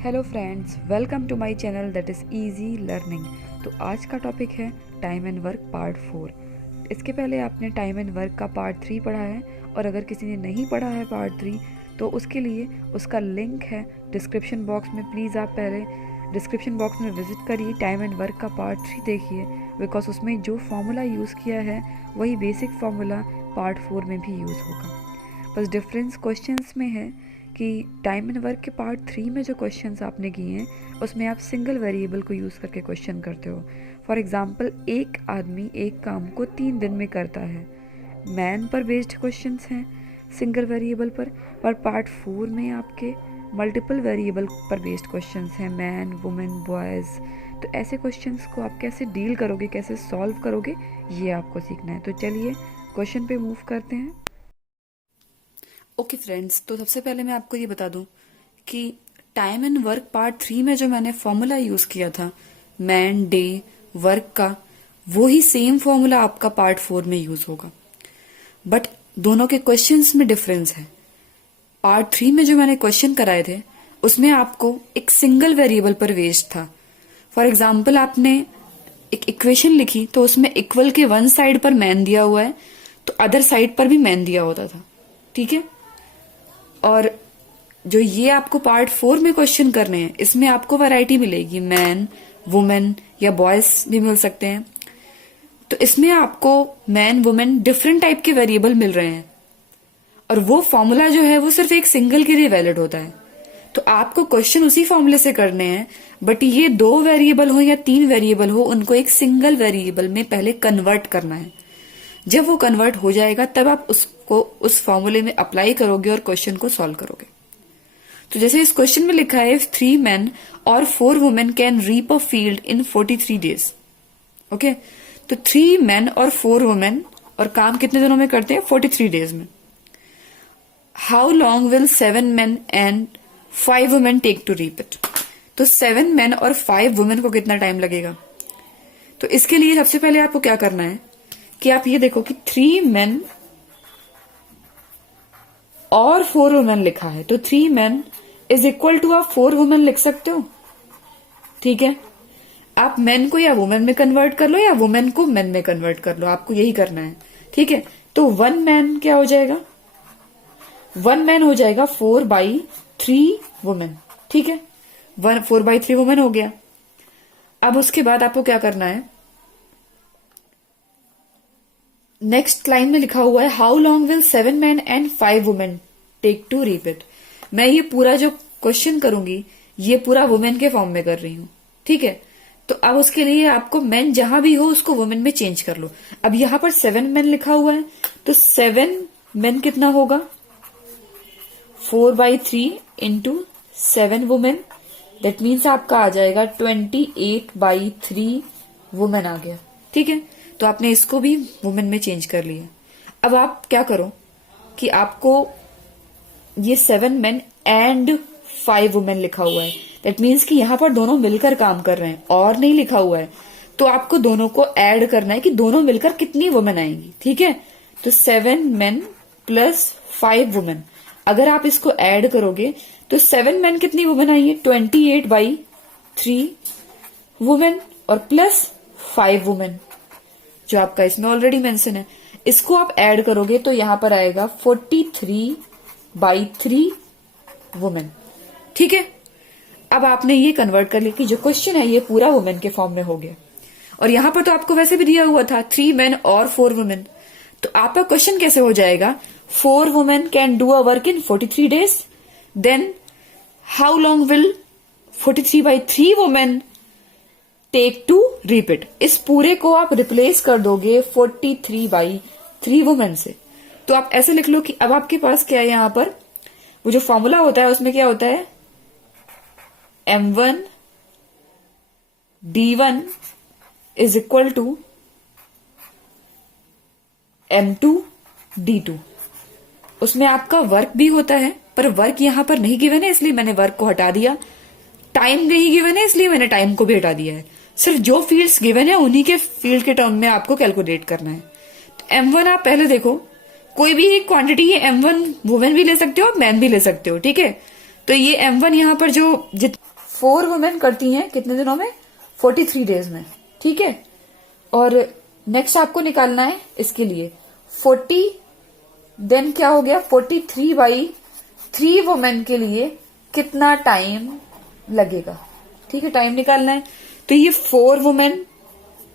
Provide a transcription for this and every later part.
Hello friends, welcome to my channel that is easy learning. तो आज का topic है टाइम एंड वर्क पार्ट 4। इसके पहले आपने टाइम एंड वर्क का पार्ट 3 पढ़ा है, और अगर किसी ने नहीं पढ़ा है पार्ट 3 तो उसके लिए उसका लिंक है डिस्क्रिप्शन बॉक्स में। प्लीज़ आप पहले डिस्क्रिप्शन बॉक्स में विज़िट करिए, टाइम एंड वर्क का पार्ट 3 देखिए, बिकॉज उसमें जो फॉर्मूला यूज़ किया है वही बेसिक फार्मूला पार्ट 4 में भी यूज़ होगा। बस डिफरेंस क्वेश्चंस में है कि टाइम एंड वर्क के पार्ट 3 में जो क्वेश्चंस आपने किए हैं उसमें आप सिंगल वेरिएबल को यूज़ करके क्वेश्चन करते हो। फॉर एग्जांपल, एक आदमी एक काम को 3 दिन में करता है। मैन पर बेस्ड क्वेश्चंस हैं सिंगल वेरिएबल पर पार्ट 4 में आपके मल्टीपल वेरिएबल पर बेस्ड क्वेश्चंस हैं, मैन, वुमेन, बॉयज़। तो ऐसे क्वेश्चंस को आप कैसे डील करोगे, कैसे सॉल्व करोगे, ये आपको सीखना है। तो चलिए क्वेश्चन पे मूव करते हैं। ओके फ्रेंड्स, तो सबसे पहले मैं आपको ये बता दूं कि टाइम एंड वर्क पार्ट 3 में जो मैंने फॉर्मूला यूज किया था मैन, डे, वर्क का, वो ही सेम फॉर्मूला आपका पार्ट 4 में यूज होगा। बट दोनों के क्वेश्चंस में डिफरेंस है। पार्ट 3 में जो मैंने क्वेश्चन कराए थे उसमें आपको एक सिंगल वेरिएबल पर बेस्ड था। फॉर एग्जाम्पल, आपने एक इक्वेशन लिखी तो उसमें इक्वल के वन साइड पर मैन दिया हुआ है तो अदर साइड पर भी मैन दिया होता था, ठीक है। और जो ये आपको पार्ट 4 में क्वेश्चन करने हैं इसमें आपको वैरायटी मिलेगी, मैन, वुमेन या बॉयज भी मिल सकते हैं। तो इसमें आपको मैन, वुमेन डिफरेंट टाइप के वेरिएबल मिल रहे हैं, और वो फॉर्मूला जो है वो सिर्फ एक सिंगल के लिए वैलिड होता है। तो आपको क्वेश्चन उसी फॉर्मूले से करने हैं, बट ये 2 वेरिएबल हो या 3 वेरिएबल हो, उनको एक सिंगल वेरिएबल में पहले कन्वर्ट करना है। जब वो कन्वर्ट हो जाएगा तब आप उसको उस फॉर्मूले में अप्लाई करोगे और क्वेश्चन को सॉल्व करोगे। तो जैसे इस क्वेश्चन में लिखा है, इफ 3 men और 4 women can reap a field in 43 days। Okay, तो 3 men और 4 women और काम कितने दिनों में करते हैं? 43 days में। How long will 7 men and 5 women take to reap it? तो 7 men और 5 women को कितना टाइम लगेगा? तो इसके लिए सबसे पहले आपको क्या करना है कि आप ये देखो कि 3 men और 4 women लिखा है, तो 3 men इज इक्वल टू आप 4 women लिख सकते हो, ठीक है। आप men को या women में कन्वर्ट कर लो या women को men में कन्वर्ट कर लो, आपको यही करना है, ठीक है। तो 1 man क्या हो जाएगा? 1 man हो जाएगा 4/3 women, ठीक है। 4/3 women हो गया। अब उसके बाद आपको क्या करना है, नेक्स्ट लाइन में लिखा हुआ है how long will 7 men and 5 women take to reap it. मैं ये पूरा जो क्वेश्चन करूंगी ये पूरा वुमेन के फॉर्म में कर रही हूं, ठीक है। तो अब उसके लिए आपको मैन जहां भी हो उसको वुमेन में चेंज कर लो। अब यहां पर 7 men लिखा हुआ है, तो 7 men कितना होगा? 4/3 इंटू 7 women, दैट मीन्स आपका आ जाएगा 28/3 वुमेन आ गया, ठीक है। तो आपने इसको भी वुमेन में चेंज कर लिया। अब आप क्या करो कि आपको ये 7 men एंड 5 women लिखा हुआ है, दैट मीन्स कि यहां पर दोनों मिलकर काम कर रहे हैं और नहीं लिखा हुआ है, तो आपको दोनों को ऐड करना है कि दोनों मिलकर कितनी वुमेन आएंगी, ठीक है। तो 7 men प्लस 5 women, अगर आप इसको ऐड करोगे तो 7 men कितनी वुमेन आई है? 28/3 वुमेन और प्लस 5 women जो आपका इसमें ऑलरेडी मेंशन है। इसको आप ऐड करोगे तो यहां पर आएगा 43/3 वुमेन, ठीक है। अब आपने ये कन्वर्ट कर लिया कि जो क्वेश्चन है ये पूरा वुमेन के फॉर्म में हो गया। और यहां पर तो आपको वैसे भी दिया हुआ था 3 men और 4 women, तो आपका क्वेश्चन कैसे हो जाएगा? 4 women can do a work in 43 days, then how long will 43/3 women take to reap it. इस पूरे को आप रिप्लेस कर दोगे 43/3 वुमेन से। तो आप ऐसे लिख लो कि अब आपके पास क्या है, यहां पर वो जो फॉर्मूला होता है उसमें क्या होता है, M1 D1 is equal to M2 D2। उसमें आपका वर्क भी होता है, पर वर्क यहां पर नहीं गिवन है इसलिए मैंने वर्क को हटा दिया। टाइम नहीं गिवन है इसलिए मैंने टाइम को भी हटा दिया है। सिर्फ जो फील्ड्स गिवन है उन्हीं के फील्ड के टर्म में आपको कैलकुलेट करना है। तो M1 आप पहले देखो, कोई भी एक क्वांटिटी है M1 वुमेन भी ले सकते हो, मैन भी ले सकते हो, ठीक है। तो ये M1 यहाँ पर जो 4 वुमेन करती हैं कितने दिनों में, 43 डेज में, ठीक है। और नेक्स्ट आपको निकालना है इसके लिए 40, देन क्या हो गया 43/3 वुमेन के लिए कितना टाइम लगेगा, ठीक है, टाइम निकालना है। तो ये 4 वुमेन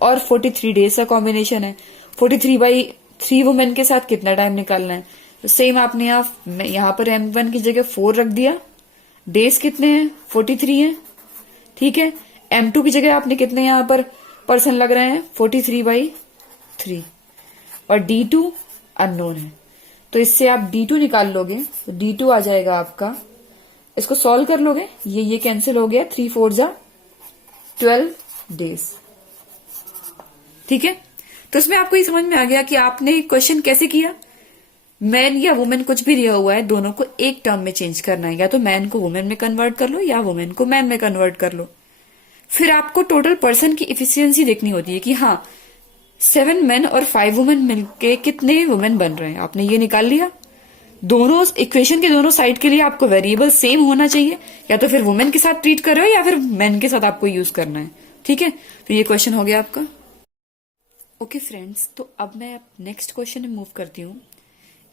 और 43 डेज का कॉम्बिनेशन है। 43/3 वुमेन के साथ कितना टाइम निकालना है, तो सेम आपने यहाँ पर M1 की जगह 4 रख दिया, डेज कितने हैं 43 हैं, ठीक है। M2 की जगह आपने कितने यहाँ पर पर्सन लग रहे हैं 43/3, और D2 अननोन है, तो इससे आप D2 निकाल लोगे, तो D2 आ जाएगा आपका, इसको सॉल्व कर लोगे, ये कैंसिल हो गया, 3 4 जा 12 डेज, ठीक है। तो इसमें आपको ये समझ में आ गया कि आपने क्वेश्चन कैसे किया, मैन या वुमेन कुछ भी दिया हुआ है, दोनों को एक टर्म में चेंज करना है, या तो मैन को वुमेन में कन्वर्ट कर लो या वुमेन को मैन में कन्वर्ट कर लो। फिर आपको टोटल पर्सन की इफिशियंसी देखनी होती है कि हाँ 7 मैन और 5 वुमेन मिलके कितने वुमेन बन रहे हैं, आपने ये निकाल लिया। दोनों इक्वेशन के दोनों साइड के लिए आपको वेरिएबल सेम होना चाहिए, या तो फिर वुमेन के साथ ट्रीट कर रहे हो या फिर मैन के साथ आपको यूज करना है, ठीक है। तो ये क्वेश्चन हो गया आपका। ओके फ्रेंड्स, तो अब मैं नेक्स्ट क्वेश्चन में मूव करती हूँ।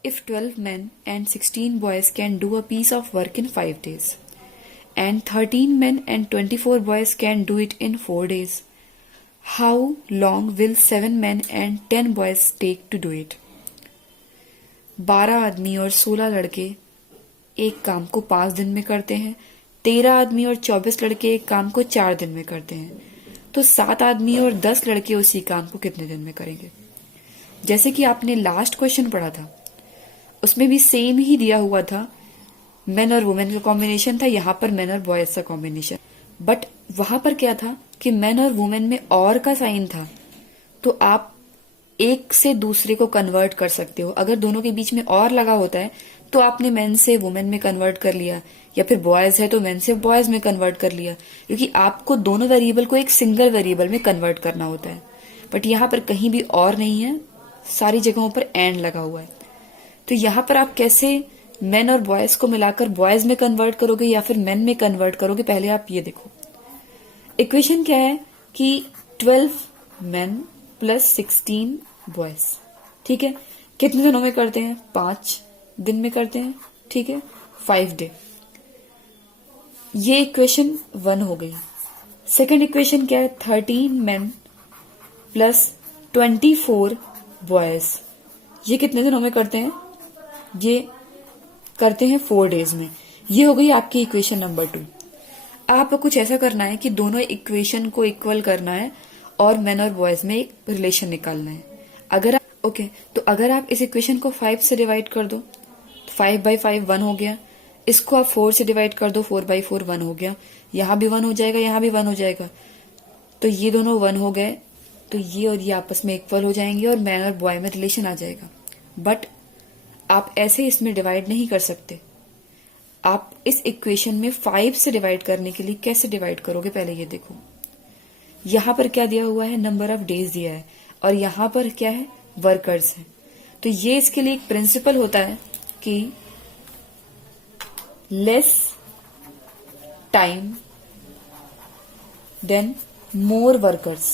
If 12 men and 16 boys can do a piece of work in 5 days and 13 men and 24 boys can do it in 4 days, how long will 7 men and 10 boys take to do it? 12 आदमी और 16 लड़के एक काम को 5 दिन में करते हैं, 13 आदमी और 24 लड़के एक काम को 4 दिन में करते हैं, तो 7 आदमी और 10 लड़के उसी काम को कितने दिन में करेंगे। जैसे कि आपने लास्ट क्वेश्चन पढ़ा था, उसमें भी सेम ही दिया हुआ था, मेन और वुमेन का कॉम्बिनेशन था, यहाँ पर मेन और बॉयज का कॉम्बिनेशन, बट वहां पर क्या था कि मेन और वुमेन में और का साइन था, तो आप एक से दूसरे को कन्वर्ट कर सकते हो। अगर दोनों के बीच में और लगा होता है तो आपने मेन से वुमेन में कन्वर्ट कर लिया, या फिर बॉयज है तो मेन से बॉयज में कन्वर्ट कर लिया, क्योंकि आपको दोनों वेरिएबल को एक सिंगल वेरिएबल में कन्वर्ट करना होता है। बट यहाँ पर कहीं भी और नहीं है, सारी जगहों पर एंड लगा हुआ है। तो यहाँ पर आप कैसे मेन और बॉयज को मिलाकर बॉयज में कन्वर्ट करोगे या फिर मेन में कन्वर्ट करोगे, पहले आप ये देखो। इक्वेशन क्या है कि 12 मेन प्लस 16 बॉयज, ठीक है, कितने दिनों में करते हैं, 5 दिन में करते हैं, ठीक है, 5 डे। ये इक्वेशन 1 हो गई। सेकेंड इक्वेशन क्या है, 13 मेन प्लस 24 बॉयज, ये कितने दिनों में करते हैं, ये करते हैं 4 डेज में। ये हो गई आपकी इक्वेशन नंबर 2। आपको कुछ ऐसा करना है कि दोनों इक्वेशन को इक्वल करना है और मेन और बॉयज में एक रिलेशन निकालना है। अगर तो अगर आप इस इक्वेशन को 5 से डिवाइड कर दो, 5/5 1 हो गया, इसको आप 4 से डिवाइड कर दो, 4/4 1 हो गया, यहां भी 1 हो जाएगा, यहां भी 1 हो जाएगा, तो ये दोनों 1 हो गए, तो ये और ये आपस में इक्वल हो जाएंगे और मैन और बॉय में रिलेशन आ जाएगा। बट आप ऐसे इसमें डिवाइड नहीं कर सकते। आप इस इक्वेशन में 5 से डिवाइड करने के लिए कैसे डिवाइड करोगे, पहले ये देखो। यहां पर क्या दिया हुआ है, नंबर ऑफ डेज दिया है, और यहां पर क्या है, वर्कर्स है। तो ये इसके लिए एक प्रिंसिपल होता है कि लेस टाइम देन मोर वर्कर्स,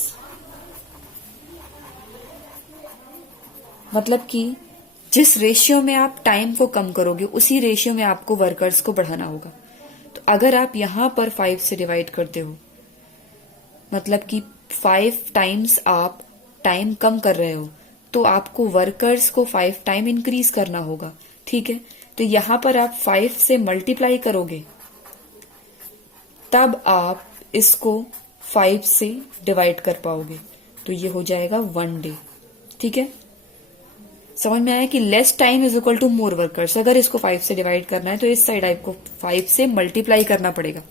मतलब कि जिस रेशियो में आप टाइम को कम करोगे उसी रेशियो में आपको वर्कर्स को बढ़ाना होगा। तो अगर आप यहां पर 5 से डिवाइड करते हो, मतलब कि 5 टाइम्स आप टाइम कम कर रहे हो, तो आपको वर्कर्स को 5 टाइम इंक्रीज करना होगा, ठीक है। तो यहां पर आप 5 से मल्टीप्लाई करोगे, तब आप इसको 5 से डिवाइड कर पाओगे, तो ये हो जाएगा 1 डे, ठीक है। समझ में आया कि less time is equal to more workers. अगर इसको 5 से डिवाइड करना है तो इस साइड आपको 5 से मल्टीप्लाई करना पड़ेगा।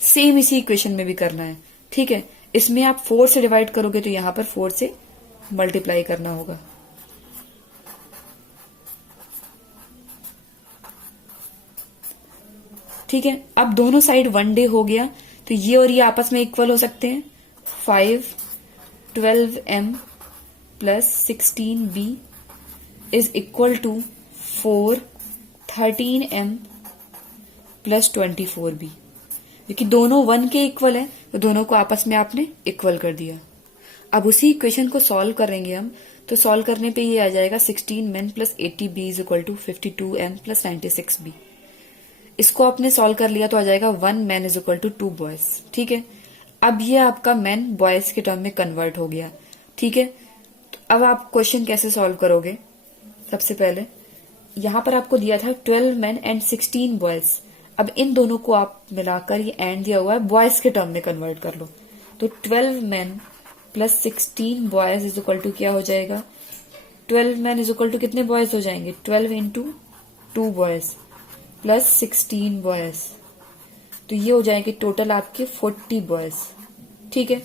सेम इसी इक्वेशन में भी करना है, ठीक है। इसमें आप 4 से डिवाइड करोगे तो यहां पर 4 से मल्टीप्लाई करना होगा। ठीक है, अब दोनों साइड 1 डे हो गया, तो ये और ये आपस में इक्वल हो सकते हैं। 5 12m plus 16b is equal to 4 13m plus 24b। क्योंकि दोनों 1 के इक्वल है तो दोनों को आपस में आपने इक्वल कर दिया। अब उसी इक्वेशन को सॉल्व करेंगे हम, तो सॉल्व करने पे ये आ जाएगा 16 men plus 80 b is equal to 52 m plus 96 b। इसको आपने सॉल्व कर लिया तो आ जाएगा 1 man is equal to 2 boys। ठीक है, अब ये आपका मैन बॉयज के टर्म में कन्वर्ट हो गया। ठीक है, तो अब आप क्वेश्चन कैसे सॉल्व करोगे? सबसे पहले यहां पर आपको दिया था 12 men एंड 16 boys। अब इन दोनों को आप मिलाकर, ये एंड दिया हुआ है, बॉयज के टर्म में कन्वर्ट कर लो। तो 12 men plus 16 boys is equal to क्या हो जाएगा? 12 men इज इक्वल टू कितने बॉयज हो जाएंगे? 12 इंटू 2 boys प्लस 16 boys, तो ये हो जाएंगे टोटल आपके 40 boys। ठीक है,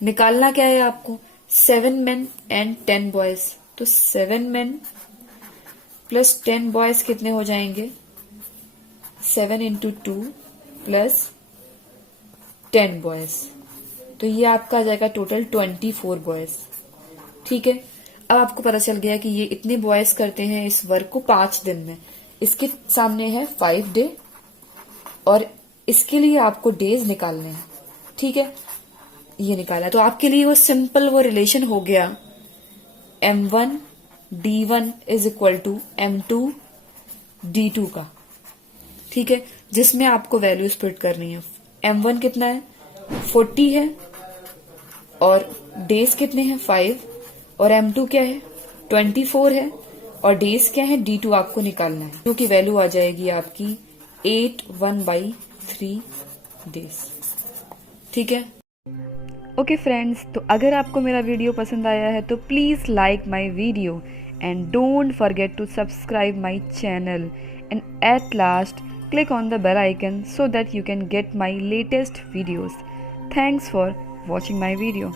निकालना क्या है आपको? 7 men एंड 10 boys। तो 7 men प्लस 10 boys कितने हो जाएंगे? 7 इंटू 2 प्लस 10 boys, तो ये आपका आ जाएगा टोटल 24 boys। ठीक है, अब आपको पता चल गया कि ये इतने बॉयज करते हैं इस वर्क को 5 दिन में। इसके सामने है 5 डे और इसके लिए आपको डेज निकालने हैं। ठीक है, ये निकाला तो आपके लिए वो सिंपल वो रिलेशन हो गया M1 D1 is equal to M2 D2 का। ठीक है, जिसमें आपको वैल्यूज पुट करनी है। M1 कितना है? 40 है और डेज कितने हैं? 5। और M2 क्या है? 24 है और डेज क्या है? D2 आपको निकालना है, क्योंकि वैल्यू आ जाएगी आपकी 8/1/3 डेज। ठीक है, ओके फ्रेंड्स, तो अगर आपको मेरा वीडियो पसंद आया है तो please like my video and don't forget to subscribe my channel and at last click on the bell icon so that you can get my latest videos. Thanks for watching my video.